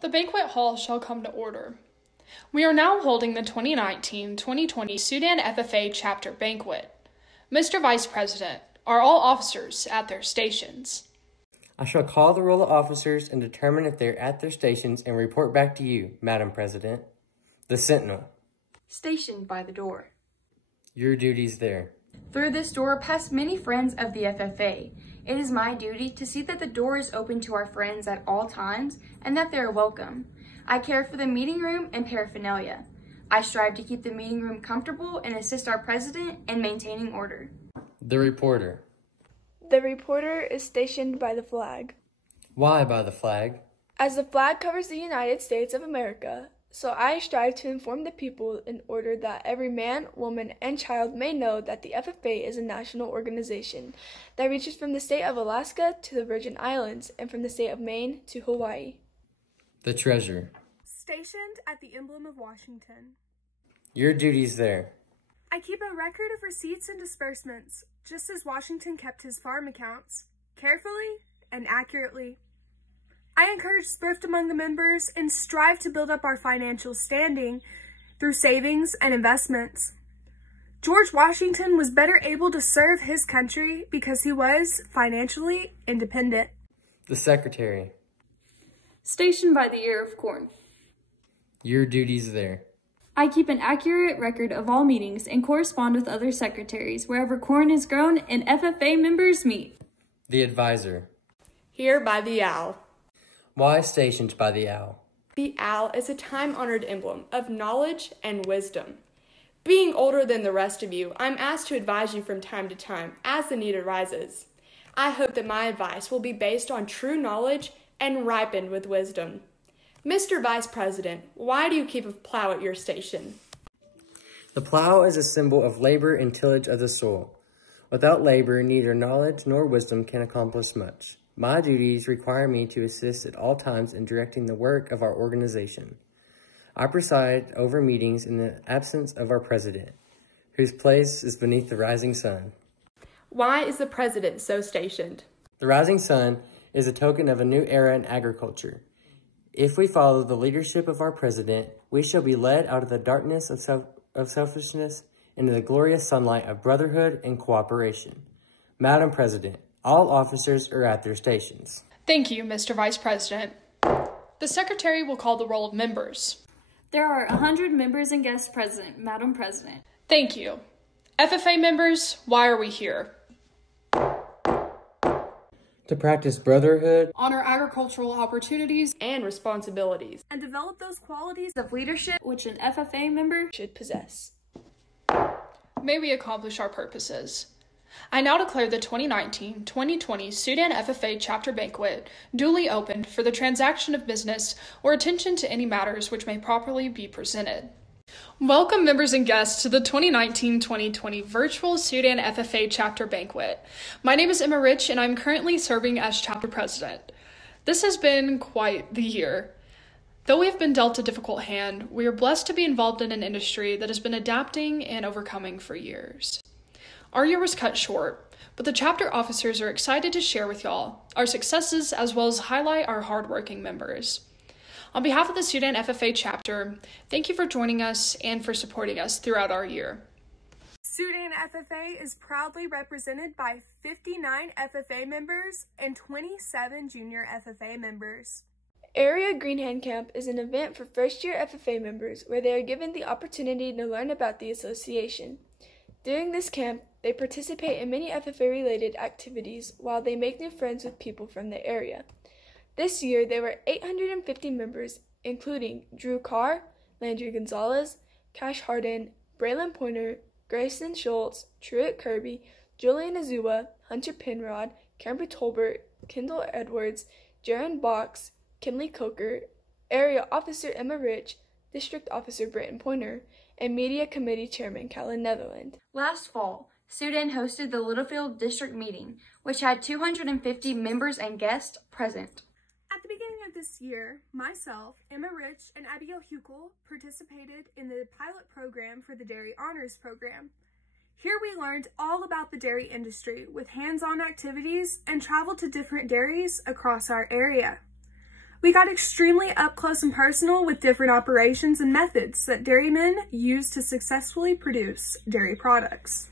The banquet hall shall come to order. We are now holding the 2019-2020 Sudan FFA Chapter Banquet. Mr. Vice President, are all officers at their stations? I shall call the roll of officers and determine if they are at their stations and report back to you, Madam President. The Sentinel. Stationed by the door. Your duties there. Through this door pass many friends of the FFA. It is my duty to see that the door is open to our friends at all times and that they are welcome. I care for the meeting room and paraphernalia. I strive to keep the meeting room comfortable and assist our president in maintaining order. The reporter. The reporter is stationed by the flag. Why by the flag? As the flag covers the United States of America, so I strive to inform the people in order that every man, woman, and child may know that the FFA is a national organization that reaches from the state of Alaska to the Virgin Islands and from the state of Maine to Hawaii. The treasurer. Stationed at the emblem of Washington. Your duties there. I keep a record of receipts and disbursements, just as Washington kept his farm accounts, carefully and accurately. I encourage thrift among the members and strive to build up our financial standing through savings and investments. George Washington was better able to serve his country because he was financially independent. The secretary. Stationed by the ear of corn. Your duties there. I keep an accurate record of all meetings and correspond with other secretaries wherever corn is grown and FFA members meet. The advisor. Here by the owl. Why stationed by the owl? The owl is a time-honored emblem of knowledge and wisdom. Being older than the rest of you, I'm asked to advise you from time to time as the need arises. I hope that my advice will be based on true knowledge and ripened with wisdom. Mr. Vice President, why do you keep a plow at your station? The plow is a symbol of labor and tillage of the soil. Without labor, neither knowledge nor wisdom can accomplish much. My duties require me to assist at all times in directing the work of our organization. I preside over meetings in the absence of our president, whose place is beneath the rising sun. Why is the president so stationed? The rising sun is a token of a new era in agriculture. If we follow the leadership of our president, we shall be led out of the darkness of selfishness into the glorious sunlight of brotherhood and cooperation. Madam President, all officers are at their stations. Thank you, Mr. Vice President. The Secretary will call the roll of members. There are 100 members and guests present, Madam President. Thank you. FFA members, why are we here? To practice brotherhood, honor agricultural opportunities and responsibilities, and develop those qualities Of leadership, Which an FFA member Should possess. may we accomplish our purposes. I now declare the 2019-2020 Sudan FFA Chapter Banquet duly opened for the transaction of business or attention to any matters which may properly be presented. Welcome members and guests to the 2019-2020 Virtual Sudan FFA Chapter Banquet. My name is Emma Rich and I'm currently serving as Chapter President. This has been quite the year. Though we have been dealt a difficult hand, we are blessed to be involved in an industry that has been adapting and overcoming for years. Our year was cut short, but the chapter officers are excited to share with y'all our successes as well as highlight our hardworking members. On behalf of the Sudan FFA chapter, thank you for joining us and for supporting us throughout our year. Sudan FFA is proudly represented by 59 FFA members and 27 junior FFA members. Area Green Hand Camp is an event for first-year FFA members where they are given the opportunity to learn about the association. During this camp, they participate in many FFA-related activities while they make new friends with people from the area. This year, there were 850 members, including Drew Carr, Landry Gonzalez, Cash Harden, Braylon Pointer, Grayson Schultz, Truett Kirby, Julian Azua, Hunter Penrod, Cameron Tolbert, Kendall Edwards, Jaron Box, Kinley Coker, Area Officer Emma Rich, District Officer Britton Pointer, and Media Committee Chairman Callan Netherland. last fall, Sudan hosted the Littlefield District Meeting, which had 250 members and guests present. At the beginning of this year, myself, Emma Rich, and Abigail Huckel participated in the pilot program for the Dairy Honors Program. Here we learned all about the dairy industry with hands-on activities and traveled to different dairies across our area. We got extremely up close and personal with different operations and methods that dairymen use to successfully produce dairy products.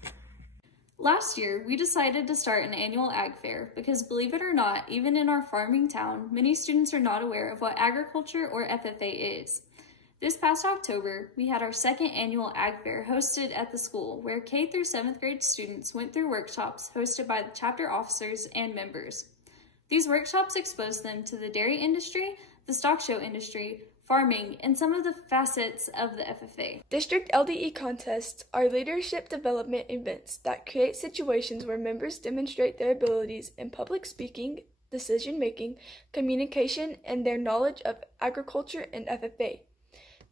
Last year, we decided to start an annual ag fair because, believe it or not, even in our farming town, many students are not aware of what agriculture or FFA is. This past October, we had our second annual ag fair hosted at the school where K through 7th grade students went through workshops hosted by the chapter officers and members. These workshops exposed them to the dairy industry, the stock show industry, farming, and some of the facets of the FFA. District LDE contests are leadership development events that create situations where members demonstrate their abilities in public speaking, decision-making, communication, and their knowledge of agriculture and FFA.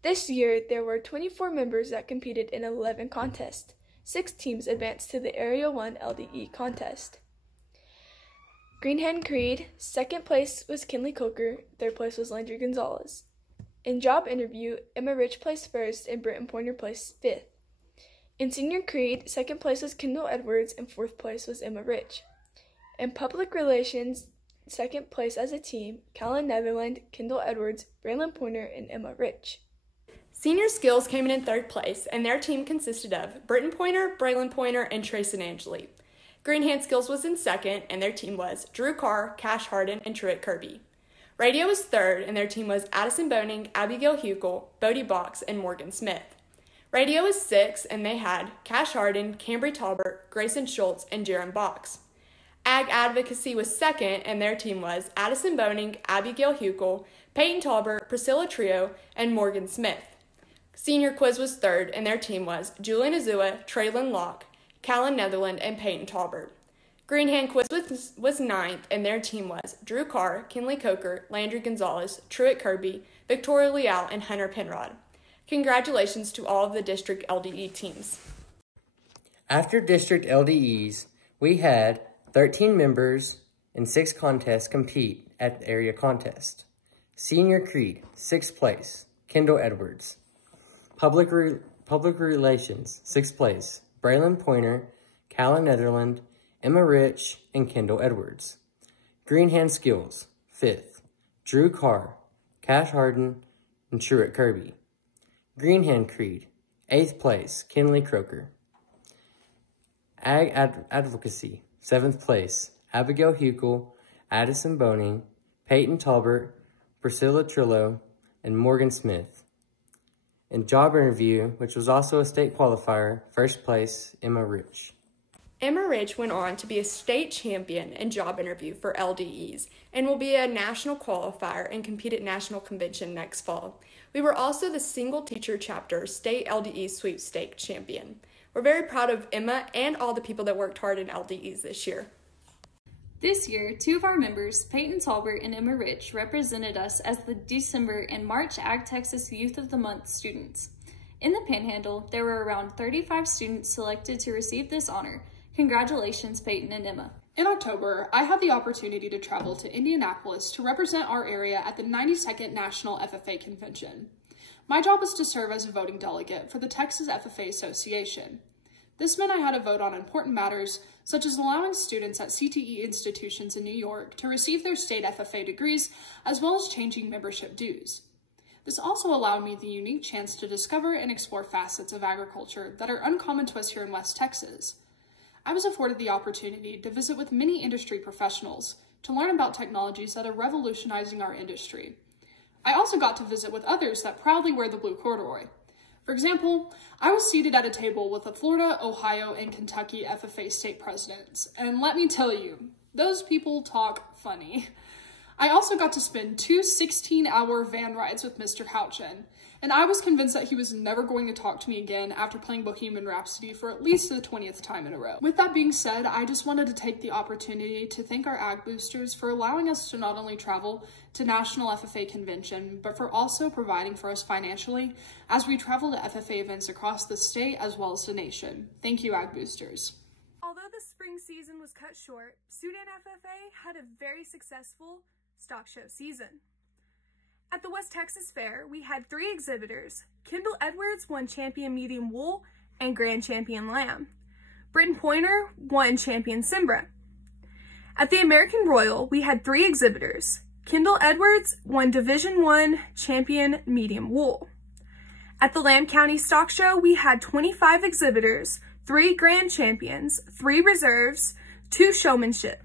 This year, there were 24 members that competed in 11 contests. 6 teams advanced to the Area 1 LDE contest. Green Hen Creed, second place was Kinley Coker, third place was Landry Gonzalez. In job interview, Emma Rich placed first and Britton Pointer placed fifth. In senior creed, second place was Kendall Edwards and fourth place was Emma Rich. In public relations, second place as a team, Callan Netherland, Kendall Edwards, Braylon Pointer, and Emma Rich. Senior skills came in third place, and their team consisted of Britton Pointer, Braylon Pointer, and Trayson Angeli. Green Hand Skills was in second, and their team was Drew Carr, Cash Harden, and Truett Kirby. Radio was third, and their team was Addison Boning, Abigail Hukel, Bodie Box, and Morgan Smith. Radio was sixth, and they had Cash Harden, Cambry Talbert, Grayson Schultz, and Jaron Box. Ag Advocacy was second, and their team was Addison Boning, Abigail Hukel, Peyton Talbert, Priscilla Trio, and Morgan Smith. Senior Quiz was third, and their team was Julian Azua, Traylon Locke, Callan Netherland, and Peyton Talbert. Green Hand Quiz was ninth, and their team was Drew Carr, Kinley Coker, Landry Gonzalez, Truett Kirby, Victoria Leal, and Hunter Penrod. Congratulations to all of the District LDE teams. After District LDEs, we had 13 members in 6 contests compete at the area contest. Senior Creed, 6th place, Kendall Edwards. Public Relations, 6th place, Braylon Pointer, Callan Netherland, Emma Rich, and Kendall Edwards. Green Hand Skills, 5th, Drew Carr, Cash Harden, and Truett Kirby. Green Hand Creed, 8th place, Kinley Croker. Ag Advocacy, 7th place, Abigail Hukel, Addison Boning, Peyton Talbert, Priscilla Trillo, and Morgan Smith. In job interview, which was also a state qualifier, 1st place, Emma Rich. Emma Rich went on to be a state champion in job interview for LDEs and will be a national qualifier and compete at National Convention next fall. We were also the single teacher chapter state LDE sweepstake champion. We're very proud of Emma and all the people that worked hard in LDEs this year. This year, 2 of our members, Peyton Talbert and Emma Rich, represented us as the December and March Ag Texas Youth of the Month students. In the Panhandle, there were around 35 students selected to receive this honor. Congratulations, Peyton and Emma. In October, I had the opportunity to travel to Indianapolis to represent our area at the 92nd National FFA Convention. My job was to serve as a voting delegate for the Texas FFA Association. This meant I had to vote on important matters, such as allowing students at CTE institutions in New York to receive their state FFA degrees, as well as changing membership dues. This also allowed me the unique chance to discover and explore facets of agriculture that are uncommon to us here in West Texas. I was afforded the opportunity to visit with many industry professionals to learn about technologies that are revolutionizing our industry. I also got to visit with others that proudly wear the blue corduroy. For example, I was seated at a table with the Florida, Ohio, and Kentucky FFA state presidents, and let me tell you, those people talk funny. I also got to spend 2 16-hour van rides with Mr. Houchin, and I was convinced that he was never going to talk to me again after playing Bohemian Rhapsody for at least the 20th time in a row. With that being said, I just wanted to take the opportunity to thank our Ag Boosters for allowing us to not only travel to National FFA Convention, but for also providing for us financially as we travel to FFA events across the state as well as the nation. Thank you, Ag Boosters. Although the spring season was cut short, Sudan FFA had a very successful stock show season. At the West Texas Fair, we had 3 exhibitors. Kendall Edwards won Champion Medium Wool and Grand Champion Lamb. Britton Pointer won Champion Simbra. At the American Royal, we had 3 exhibitors. Kendall Edwards won Division I Champion Medium Wool. At the Lamb County Stock Show, we had 25 exhibitors, 3 grand champions, 3 reserves, 2 showmanship.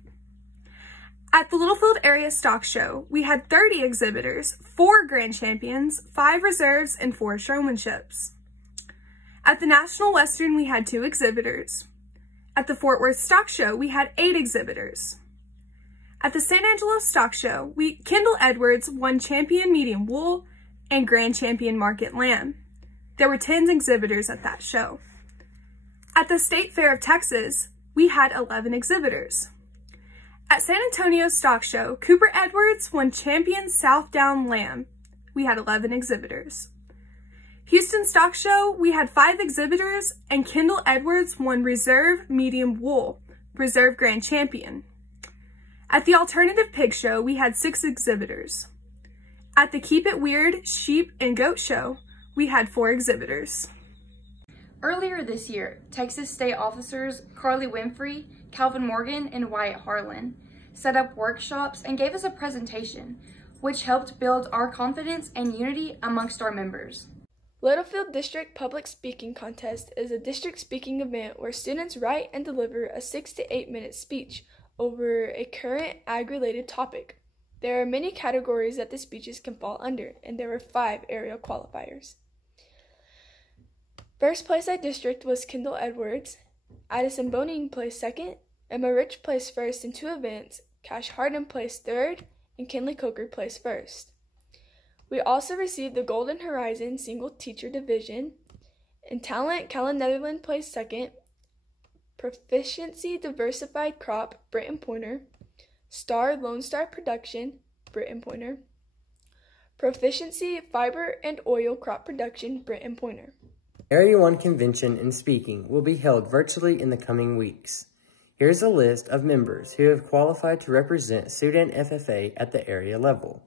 At the Littlefield Area Stock Show, we had 30 exhibitors, 4 grand champions, 5 reserves, and 4 showmanships. At the National Western, we had 2 exhibitors. At the Fort Worth Stock Show, we had 8 exhibitors. At the San Angelo Stock Show, Kendall Edwards won Champion Medium Wool and Grand Champion Market Lamb. There were 10 exhibitors at that show. At the State Fair of Texas, we had 11 exhibitors. At San Antonio Stock Show, Cooper Edwards won Champion South Down Lamb. We had 11 exhibitors. Houston Stock Show, we had 5 exhibitors, and Kendall Edwards won Reserve Medium Wool, Reserve Grand Champion. At the Alternative Pig Show, we had 6 exhibitors. At the Keep It Weird Sheep and Goat Show, we had 4 exhibitors. Earlier this year, Texas State officers Carly Winfrey, Calvin Morgan, and Wyatt Harlan set up workshops and gave us a presentation, which helped build our confidence and unity amongst our members. Littlefield District Public Speaking Contest is a district speaking event where students write and deliver a 6 to 8 minute speech over a current ag-related topic. There are many categories that the speeches can fall under, and there were 5 area qualifiers. First place at district was Kendall Edwards. Addison Boning placed second, Emma Rich placed first in 2 events, Cash Harden placed third, and Kinley Coker placed first. We also received the Golden Horizon Single Teacher Division. In Talent, Callan Netherland placed second, Proficiency Diversified Crop, Britton Pointer, Star Lone Star Production, Britton Pointer, Proficiency Fiber and Oil Crop Production, Britton Pointer. Area 1 Convention and Speaking will be held virtually in the coming weeks. Here's a list of members who have qualified to represent Sudan FFA at the area level.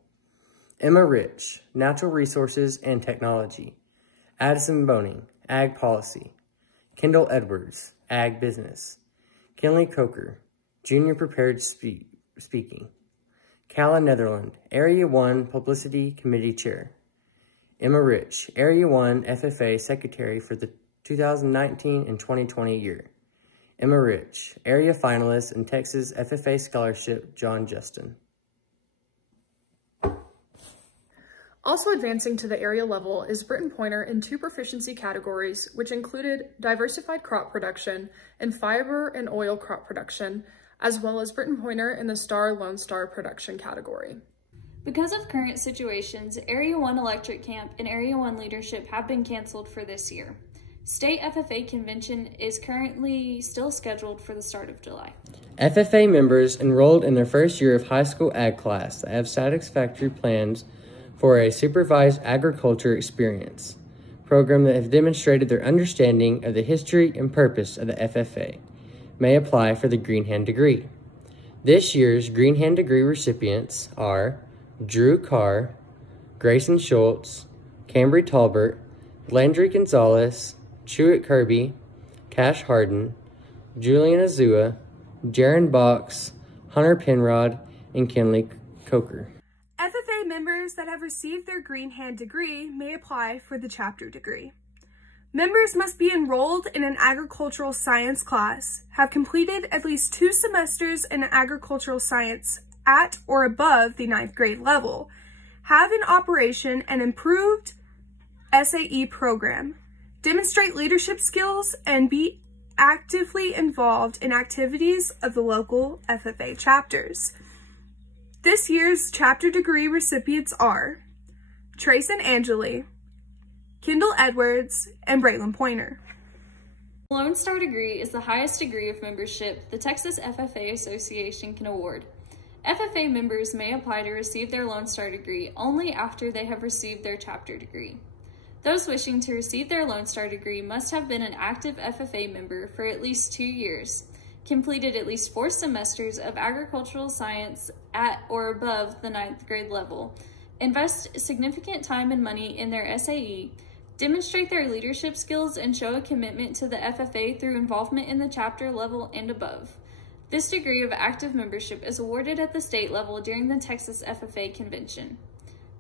Emma Rich, Natural Resources and Technology. Addison Boning, Ag Policy. Kendall Edwards, Ag Business. Kinley Coker, Junior Prepared Speaking. Callan Netherland, Area 1 Publicity Committee Chair. Emma Rich, Area 1 FFA Secretary for the 2019 and 2020 year. Emma Rich, Area Finalist in Texas FFA Scholarship, John Justin. Also advancing to the area level is Britton Pointer in 2 proficiency categories, which included diversified crop production and fiber and oil crop production, as well as Britton Pointer in the Star Lone Star production category. Because of current situations, Area 1 Electric Camp and Area 1 Leadership have been canceled for this year. State FFA Convention is currently still scheduled for the start of July. FFA members enrolled in their first year of high school ag class that have satisfactory plans for a supervised agriculture experience program that have demonstrated their understanding of the history and purpose of the FFA may apply for the Green Hand degree. This year's Green Hand degree recipients are Drew Carr, Grayson Schultz, Cambry Talbert, Landry Gonzalez, Truett Kirby, Cash Harden, Julian Azua, Jaron Box, Hunter Penrod, and Kinley Coker. FFA members that have received their Green Hand degree may apply for the chapter degree. Members must be enrolled in an agricultural science class, have completed at least 2 semesters in agricultural science at or above the 9th grade level, have in operation an improved SAE program, demonstrate leadership skills, and be actively involved in activities of the local FFA chapters. This year's chapter degree recipients are Trayson Angeli, Kendall Edwards, and Braylon Pointer. The Lone Star degree is the highest degree of membership the Texas FFA Association can award. FFA members may apply to receive their Lone Star degree only after they have received their chapter degree. Those wishing to receive their Lone Star degree must have been an active FFA member for at least 2 years, completed at least 4 semesters of agricultural science at or above the 9th grade level, invest significant time and money in their SAE, demonstrate their leadership skills, and show a commitment to the FFA through involvement in the chapter level and above. This degree of active membership is awarded at the state level during the Texas FFA Convention.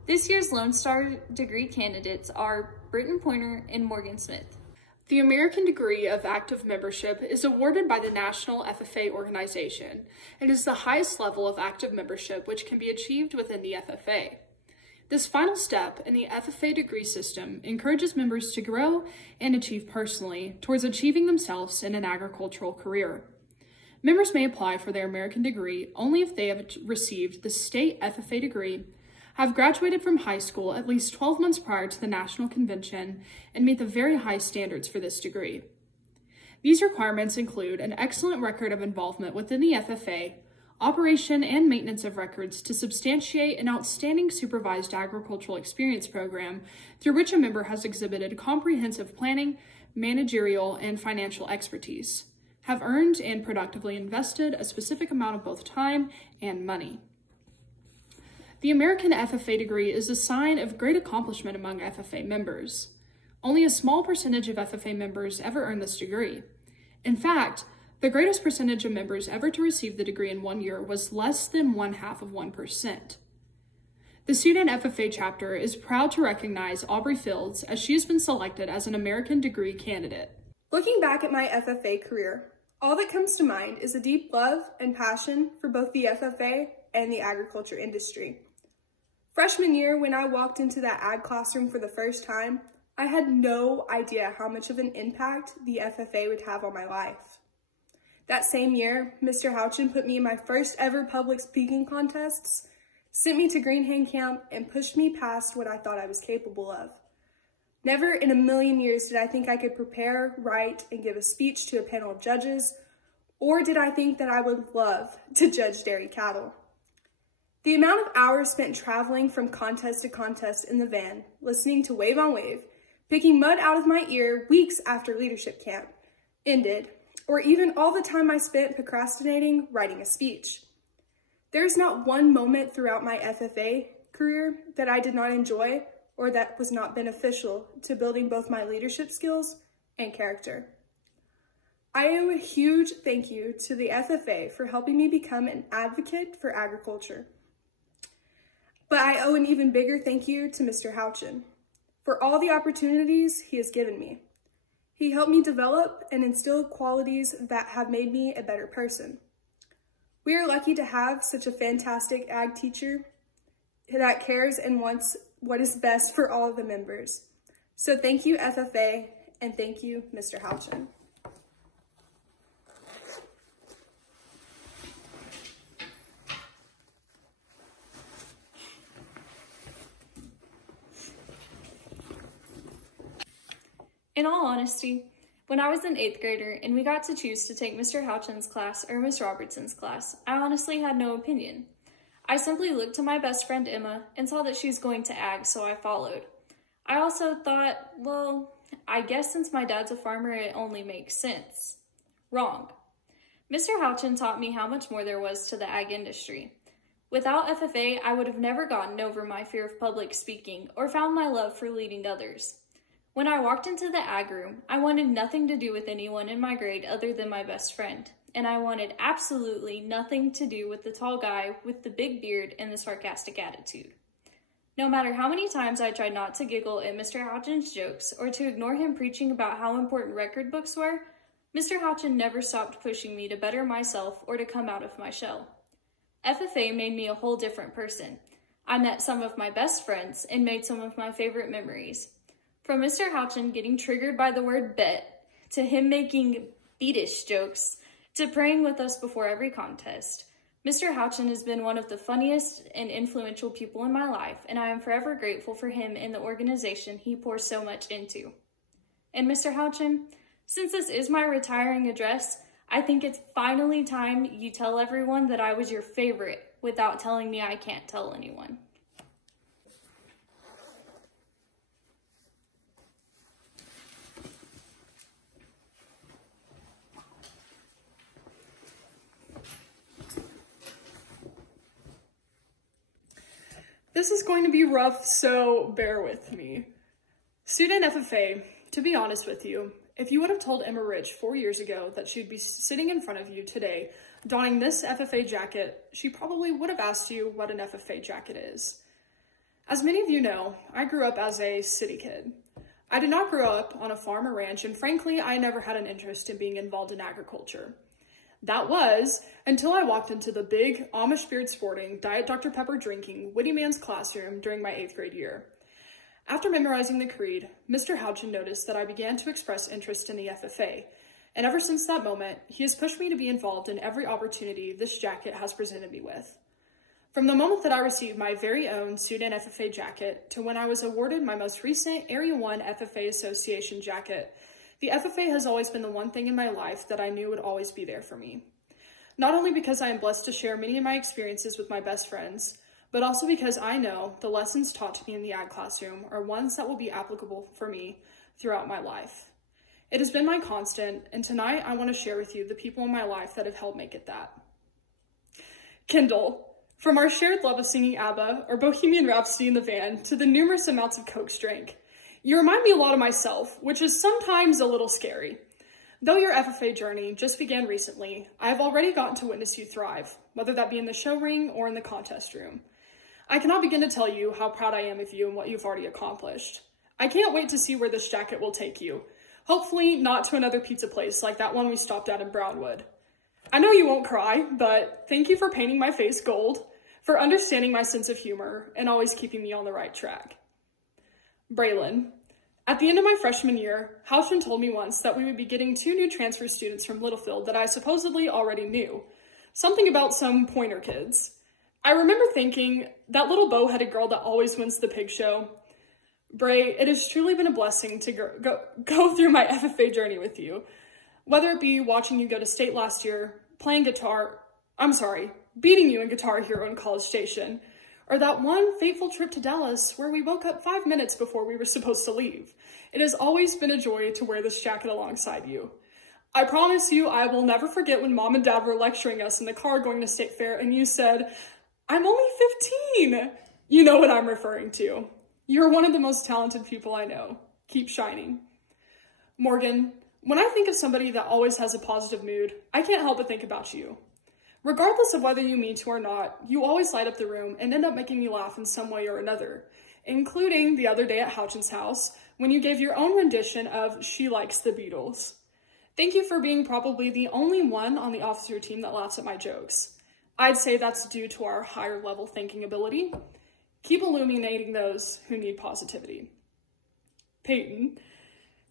This year's Lone Star degree candidates are Britton Pointer and Morgan Smith. The American degree of active membership is awarded by the National FFA organization. It is the highest level of active membership which can be achieved within the FFA. This final step in the FFA degree system encourages members to grow and achieve personally towards achieving themselves in an agricultural career. Members may apply for their American degree only if they have received the state FFA degree, have graduated from high school at least 12 months prior to the National Convention, and meet the very high standards for this degree. These requirements include an excellent record of involvement within the FFA, operation and maintenance of records to substantiate an outstanding supervised agricultural experience program through which a member has exhibited comprehensive planning, managerial, and financial expertise, have earned and productively invested a specific amount of both time and money. The American FFA degree is a sign of great accomplishment among FFA members. Only a small percentage of FFA members ever earn this degree. In fact, the greatest percentage of members ever to receive the degree in 1 year was less than 0.5%. The Sudan FFA Chapter is proud to recognize Aubrey Fields as she has been selected as an American degree candidate. Looking back at my FFA career, all that comes to mind is a deep love and passion for both the FFA and the agriculture industry. Freshman year, when I walked into that ag classroom for the first time, I had no idea how much of an impact the FFA would have on my life. That same year, Mr. Houchin put me in my first ever public speaking contests, sent me to Green Hand Camp, and pushed me past what I thought I was capable of. Never in a million years did I think I could prepare, write, and give a speech to a panel of judges, or did I think that I would love to judge dairy cattle. The amount of hours spent traveling from contest to contest in the van, listening to Wave on Wave, picking mud out of my ear weeks after leadership camp ended, or even all the time I spent procrastinating writing a speech. There's not one moment throughout my FFA career that I did not enjoy or that was not beneficial to building both my leadership skills and character. I owe a huge thank you to the FFA for helping me become an advocate for agriculture. But I owe an even bigger thank you to Mr. Houchin for all the opportunities he has given me. He helped me develop and instill qualities that have made me a better person. We are lucky to have such a fantastic ag teacher that cares and wants what is best for all of the members. So thank you, FFA, and thank you, Mr. Houchin. In all honesty, when I was an 8th grader and we got to choose to take Mr. Houchin's class or Miss Robertson's class, I honestly had no opinion. I simply looked to my best friend Emma and saw that she was going to ag, so I followed. I also thought, well, I guess since my dad's a farmer, it only makes sense. Wrong. Mr. Houchin taught me how much more there was to the ag industry. Without FFA, I would have never gotten over my fear of public speaking or found my love for leading others. When I walked into the ag room, I wanted nothing to do with anyone in my grade other than my best friend, and I wanted absolutely nothing to do with the tall guy with the big beard and the sarcastic attitude. No matter how many times I tried not to giggle at Mr. Houchin's jokes or to ignore him preaching about how important record books were, Mr. Houchin never stopped pushing me to better myself or to come out of my shell. FFA made me a whole different person. I met some of my best friends and made some of my favorite memories. From Mr. Houchin getting triggered by the word bet, to him making beatish jokes, to praying with us before every contest, Mr. Houchin has been one of the funniest and influential people in my life, and I am forever grateful for him and the organization he pours so much into. And Mr. Houchin, since this is my retiring address, I think it's finally time you tell everyone that I was your favorite without telling me I can't tell anyone. This is going to be rough, so bear with me. Sudan FFA, to be honest with you, if you would have told Emma Rich 4 years ago that she'd be sitting in front of you today, donning this FFA jacket, she probably would have asked you what an FFA jacket is. As many of you know, I grew up as a city kid. I did not grow up on a farm or ranch, and frankly, I never had an interest in being involved in agriculture. That was until I walked into the big Amish beard sporting, Diet Dr. Pepper drinking, witty man's classroom during my 8th grade year. After memorizing the creed, Mr. Houchin noticed that I began to express interest in the FFA, and ever since that moment, he has pushed me to be involved in every opportunity this jacket has presented me with. From the moment that I received my very own Sudan FFA jacket to when I was awarded my most recent Area 1 FFA Association jacket, the FFA has always been the one thing in my life that I knew would always be there for me. Not only because I am blessed to share many of my experiences with my best friends, but also because I know the lessons taught to me in the ag classroom are ones that will be applicable for me throughout my life. It has been my constant, and tonight I want to share with you the people in my life that have helped make it that. Kendall. From our shared love of singing ABBA or Bohemian Rhapsody in the van to the numerous amounts of Cokes drank, you remind me a lot of myself, which is sometimes a little scary. Though your FFA journey just began recently, I have already gotten to witness you thrive, whether that be in the show ring or in the contest room. I cannot begin to tell you how proud I am of you and what you've already accomplished. I can't wait to see where this jacket will take you. Hopefully not to another pizza place like that one we stopped at in Brownwood. I know you won't cry, but thank you for painting my face gold, for understanding my sense of humor, and always keeping me on the right track. Braylon. At the end of my freshman year, Houchin told me once that we would be getting 2 new transfer students from Littlefield that I supposedly already knew. Something about some pointer kids. I remember thinking, that little bow-headed girl that always wins the pig show. Bray, it has truly been a blessing to go through my FFA journey with you. Whether it be watching you go to state last year, beating you in Guitar Hero in College Station, or that one fateful trip to Dallas where we woke up 5 minutes before we were supposed to leave. It has always been a joy to wear this jacket alongside you. I promise you I will never forget when Mom and Dad were lecturing us in the car going to State Fair and you said, "I'm only 15. You know what I'm referring to. You're one of the most talented people I know. Keep shining. Morgan, when I think of somebody that always has a positive mood, I can't help but think about you. Regardless of whether you mean to or not, you always light up the room and end up making me laugh in some way or another, including the other day at Houchin's house when you gave your own rendition of She Likes the Beatles. Thank you for being probably the only one on the officer team that laughs at my jokes. I'd say that's due to our higher level thinking ability. Keep illuminating those who need positivity. Peyton,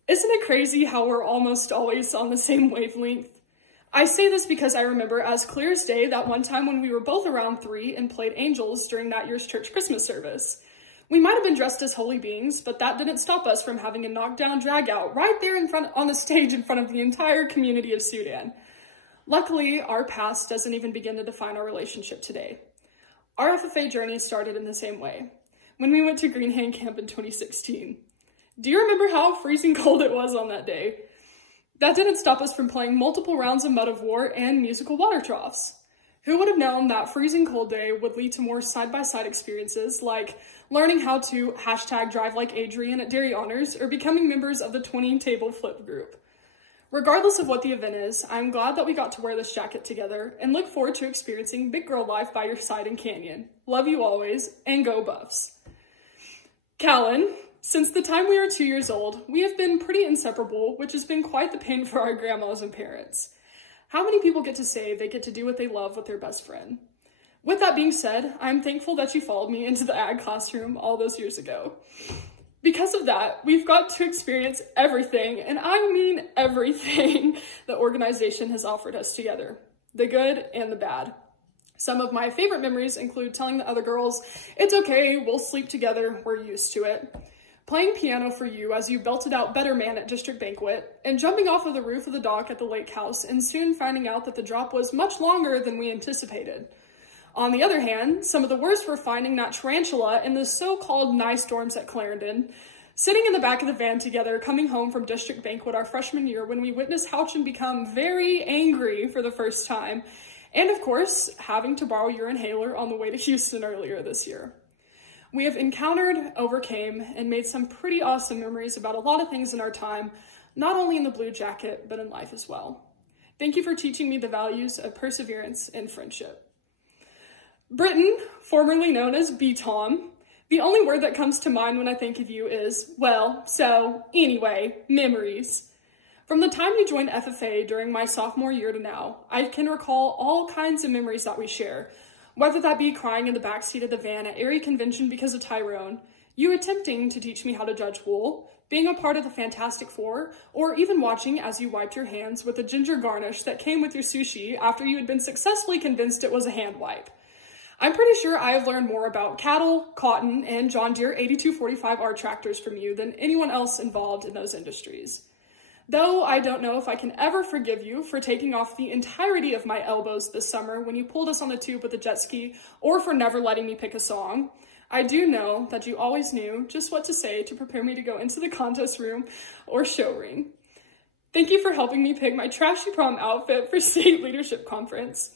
isn't it crazy how we're almost always on the same wavelength? I say this because I remember as clear as day that one time when we were both around 3 and played angels during that year's church Christmas service. We might have been dressed as holy beings, but that didn't stop us from having a knockdown drag out right there on the stage in front of the entire community of Sudan. Luckily, our past doesn't even begin to define our relationship today. Our FFA journey started in the same way, when we went to Green Hand Camp in 2016. Do you remember how freezing cold it was on that day? That didn't stop us from playing multiple rounds of Mud of War and musical water troughs. Who would have known that freezing cold day would lead to more side-by-side experiences like learning how to #drive like Adrian at Dairy Honors or becoming members of the 20-table flip group. Regardless of what the event is, I'm glad that we got to wear this jacket together and look forward to experiencing big girl life by your side in Canyon. Love you always, and go Buffs. Callan, since the time we were 2 years old, we have been pretty inseparable, which has been quite the pain for our grandmas and parents. How many people get to say they get to do what they love with their best friend? With that being said, I'm thankful that you followed me into the ag classroom all those years ago. Because of that, we've got to experience everything, and I mean everything, the organization has offered us together, the good and the bad. Some of my favorite memories include telling the other girls, "It's okay, we'll sleep together, we're used to it," playing piano for you as you belted out Better Man at District Banquet, and jumping off of the roof of the dock at the lake house and soon finding out that the drop was much longer than we anticipated. On the other hand, some of the worst were finding that tarantula in the so-called nice dorms at Clarendon, sitting in the back of the van together, coming home from District Banquet our freshman year when we witnessed Houchin become very angry for the first time, and of course, having to borrow your inhaler on the way to Houston earlier this year. We have encountered, overcame, and made some pretty awesome memories about a lot of things in our time, not only in the blue jacket, but in life as well. Thank you for teaching me the values of perseverance and friendship. Britton, formerly known as B-Tom, the only word that comes to mind when I think of you is, well, so, anyway, memories. From the time you joined FFA during my sophomore year to now, I can recall all kinds of memories that we share, whether that be crying in the backseat of the van at Area Convention because of Tyrone, you attempting to teach me how to judge wool, being a part of the Fantastic Four, or even watching as you wiped your hands with a ginger garnish that came with your sushi after you had been successfully convinced it was a hand wipe. I'm pretty sure I have learned more about cattle, cotton, and John Deere 8245R tractors from you than anyone else involved in those industries. Though I don't know if I can ever forgive you for taking off the entirety of my elbows this summer when you pulled us on the tube with a jet ski, or for never letting me pick a song, I do know that you always knew just what to say to prepare me to go into the contest room or show ring. Thank you for helping me pick my trashy prom outfit for state leadership conference,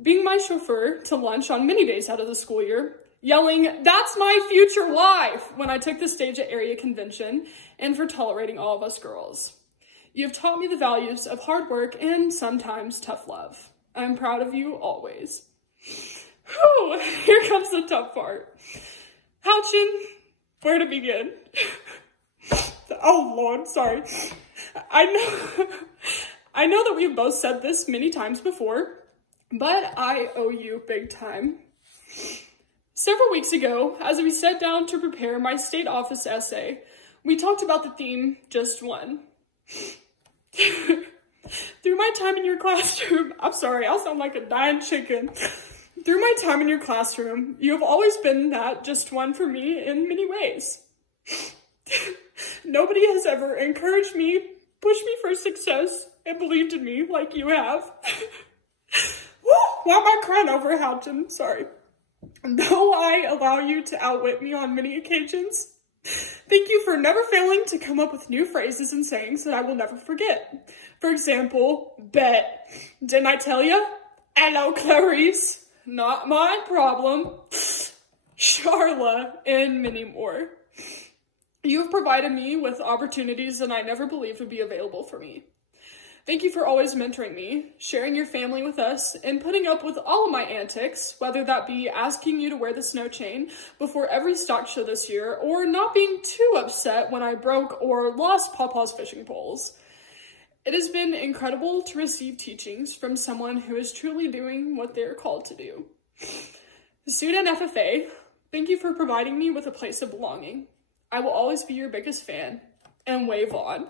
being my chauffeur to lunch on many days out of the school year, yelling, "That's my future wife," when I took the stage at Area Convention, and for tolerating all of us girls. You have taught me the values of hard work and sometimes tough love. I'm proud of you always. Whew, here comes the tough part. Houchin, where to begin? Oh Lord, sorry. I know that we've both said this many times before, but I owe you big time. Several weeks ago, as we sat down to prepare my state office essay, we talked about the theme, just one. Through my time in your classroom, I'm sorry, I'll sound like a dying chicken. Through my time in your classroom, you have always been that just one for me in many ways. Nobody has ever encouraged me, pushed me for success, and believed in me like you have. Why am I crying over Houchin? Sorry. Though I allow you to outwit me on many occasions, thank you for never failing to come up with new phrases and sayings that I will never forget. For example, bet. Didn't I tell you? Hello, Clarice. Not my problem. Charla, and many more. You have provided me with opportunities that I never believed would be available for me. Thank you for always mentoring me, sharing your family with us, and putting up with all of my antics, whether that be asking you to wear the snow chain before every stock show this year, or not being too upset when I broke or lost Pawpaw's fishing poles. It has been incredible to receive teachings from someone who is truly doing what they are called to do. Sudan FFA, thank you for providing me with a place of belonging. I will always be your biggest fan, and wave on.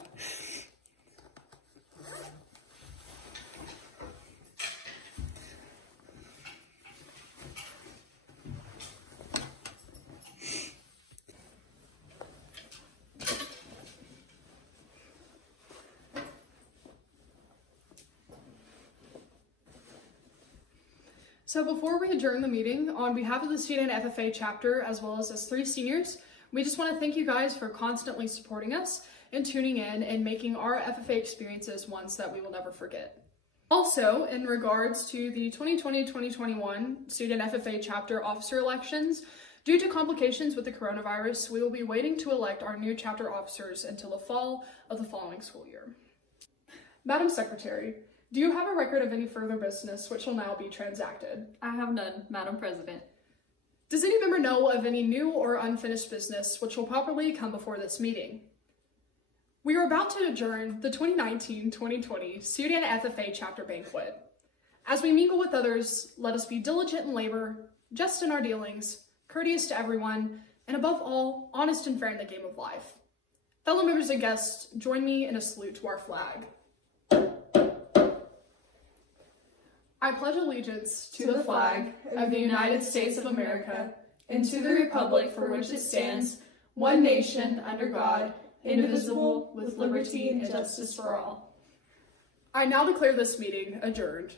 So before we adjourn the meeting, on behalf of the Sudan FFA Chapter, as well as us 3 seniors, we just want to thank you guys for constantly supporting us and tuning in and making our FFA experiences ones that we will never forget. Also, in regards to the 2020-2021 Sudan FFA Chapter officer elections, due to complications with the coronavirus, we will be waiting to elect our new chapter officers until the fall of the following school year. Madam Secretary, do you have a record of any further business which will now be transacted? I have none, Madam President. Does any member know of any new or unfinished business which will properly come before this meeting? We are about to adjourn the 2019-2020 Sudan FFA Chapter Banquet. As we mingle with others, let us be diligent in labor, just in our dealings, courteous to everyone, and above all, honest and fair in the game of life. Fellow members and guests, join me in a salute to our flag. I pledge allegiance to the flag of the United States of America and to the republic for which it stands, one nation, under God, indivisible, with liberty and justice for all. I now declare this meeting adjourned.